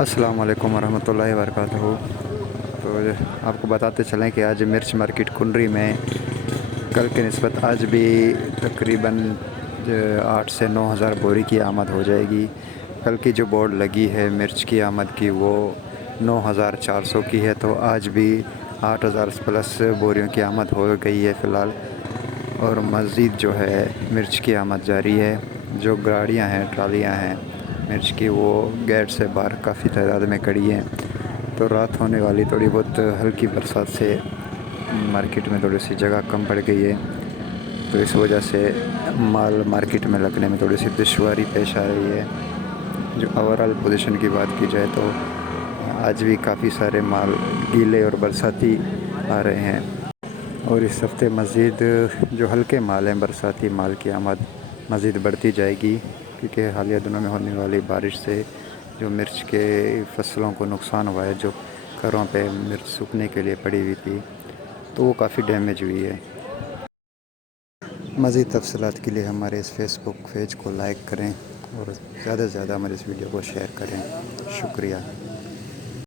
السلام علیکم ورحمۃ اللہ وبرکاتہ۔ تو آپ کو بتاتے چلیں کہ آج مرچ مارکیٹ کنڈری میں کل کے نسبت آج بھی تقریباً 8 سے 9 ہزار بوری کی آمد ہو جائے گی۔ کل کی جو بورڈ لگی ہے مرچ کی آمد کی وہ 9,400 کی ہے، تو آج بھی 8,000 پلس بوریوں کی آمد ہو گئی ہے فی الحال، اور مزید جو ہے مرچ کی آمد جاری ہے۔ جو گاڑیاں ہیں، ٹرالیاں ہیں مرچ کی، وہ گیٹ سے باہر کافی تعداد میں کھڑی ہیں۔ تو رات ہونے والی تھوڑی بہت ہلکی برسات سے مارکیٹ میں تھوڑی سی جگہ کم پڑ گئی ہے، تو اس وجہ سے مال مارکیٹ میں لگنے میں تھوڑی سی دشواری پیش آ رہی ہے۔ جو اوورال پوزیشن کی بات کی جائے تو آج بھی کافی سارے مال گیلے اور برساتی آ رہے ہیں، اور اس ہفتے مزید جو ہلکے مال ہیں، برساتی مال کی آمد مزید بڑھتی جائے گی، کیونکہ حالیہ دنوں میں ہونے والی بارش سے جو مرچ کے فصلوں کو نقصان ہوا ہے، جو گھروں پہ مرچ سوکھنے کے لیے پڑی ہوئی تھی، تو وہ کافی ڈیمیج ہوئی ہے۔ مزید تفصیلات کے لیے ہمارے اس فیس بک پیج کو لائک کریں اور زیادہ سے زیادہ ہمارے اس ویڈیو کو شیئر کریں۔ شکریہ۔